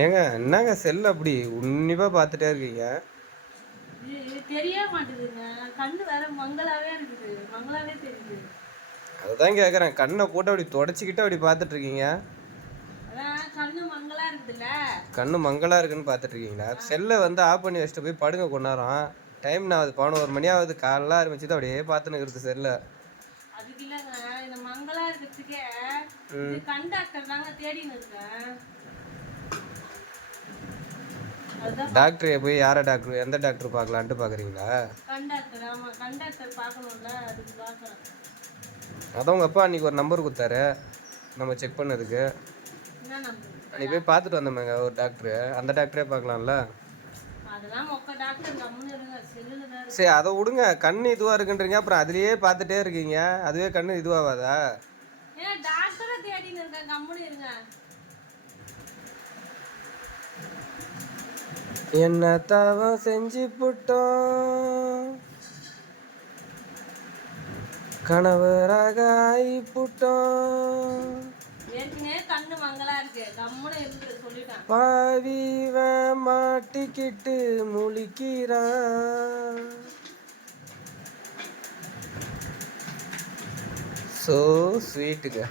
ஏங்க என்னங்க செல் அப்படி உன்னிப்பா பார்த்துட்டே இருக்கீங்க? இது தெரிய மாட்டேதுங்க. கண்ணு வேற மங்கலாவே இருக்குது. மங்கலாவே தெரியுது. அதுதான் கேட்குறேன். கண்ணை போட்டு அப்படி தொடச்சிக்கிட்டு அப்படி பார்த்துட்டு இருக்கீங்க. அதான் கண்ணு மங்கலா இருக்குதுல்ல. கண்ணு மங்களா இருக்குன்னு பார்த்துட்டு இருக்கீங்களா? செல்லை வந்து ஆஃப் பண்ணி வச்சுட்டு போய் படுங்க கொஞ்ச நேரம். டைம் நான் அது 11 மணி ஆகுது. காலைல ஆரம்பிச்சுட்டு அப்படியே பார்த்துன்னு இருக்குது செல்லை. அதுக்கு இல்லைங்க, இந்த மங்களா இருக்கிறதுக்கே இது கண் டாக்டர் தாங்க தேடின்னு இருக்கேன். டாக்டர் போய் யாரை டாக்டர் எந்த டாக்டர் பார்க்கலான்ட்டு பார்க்குறீங்களா? கண் டாக்டர். ஆமாம், கண் டாக்டர் பார்க்கணும்ல, அதுக்கு பார்க்குறேன். அதான் உங்கள் அப்பா அன்றைக்கி ஒரு நம்பர் கொடுத்தாரு நம்ம செக் பண்ணதுக்கு. என்ன நம்பர்? நீ போய் பார்த்துட்டு வந்தோமேங்க ஒரு டாக்டரு. அந்த டாக்டரே பார்க்கலாம்ல. அதெல்லாம் மொக்க டாக்டர் கம்முன்னு இருங்க. செல்லுல தான் சரி அதை விடுங்க. கண் இதுவாக இருக்குன்றீங்க, அப்புறம் அதுலேயே பார்த்துட்டே இருக்கீங்க. அதுவே கண் இதுவாகாதா? ஏன் டாக்டரை தேடின்னு இருக்கேன், கம்முன்னு இருங்க. என்ன தவம் செஞ்சு புட்டோம், கணவராக ஆகி புட்டோம், ஏற்கனவே கண்ணு மங்களா இருக்கு, கம்முன்னு இருக்கு சொல்லிட்டேன். பாவிவன் மாட்டிக்கிட்டு முழிக்கிறான். ஸோ ஸ்வீட்டுங்க.